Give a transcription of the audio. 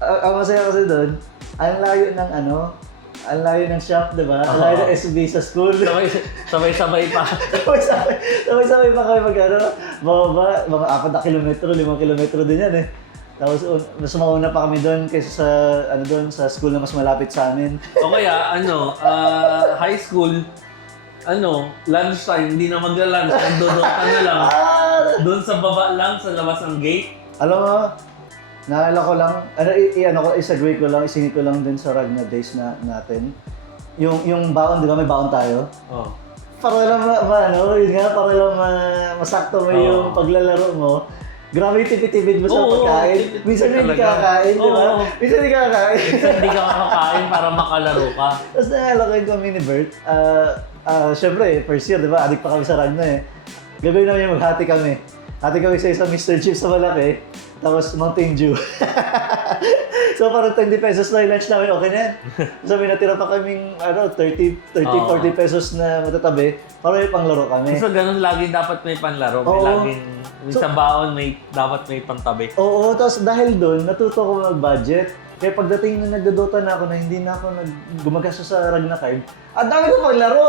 ang masaya kasi doon, ang layo ng ang layo ng shop, di ba? Ang layo ng SB sa school. Sabay-sabay pa. Sabay-sabay pa kami bababa, mga 4 na kilometro, 5 kilometro din yan eh. Tapos mas mauna pa kami doon kaysa sa sa school na mas malapit sa amin. O kaya, high school, lunchtime, hindi na magla-lunch, nagdodota na lang. Doon sa baba lang, sa labas ng gate. Alam mo, naalala ko lang, isagway ko lang, isingit ko lang din sa Ragna days natin. Yung baon, di ba may baon tayo? Oh. Para lang yun nga, para lang masakto mo yung paglalaro mo. Grabe yung tipid-tipid mo sa pagkain. Minsan hindi ka kakain, di ba? Minsan hindi ka kakain. Minsan hindi ka makakain para makalaro ka. Tapos naalala ko yung kami ni Bert. Siyempre, first year, di ba? Adik pa kami sa Ragna eh. Gagawin namin yung maghati kami. Hati kami sa isang Mr. Chips na malaki. Tapos Mountain Dew. So parang 20 pesos na yung lunch namin, okay na yan. So may natira pa kaming 40 pesos na matatabi para may panglaro kami. So ganun lagi dapat may panlaro. May laging, sa baon dapat may pantabi. Oo, tapos dahil doon, natuto ko mag-budget. Kaya pagdating na nagdodota na ako na hindi na ako gumagastos sa Ragna card, ang dami ko paglaro.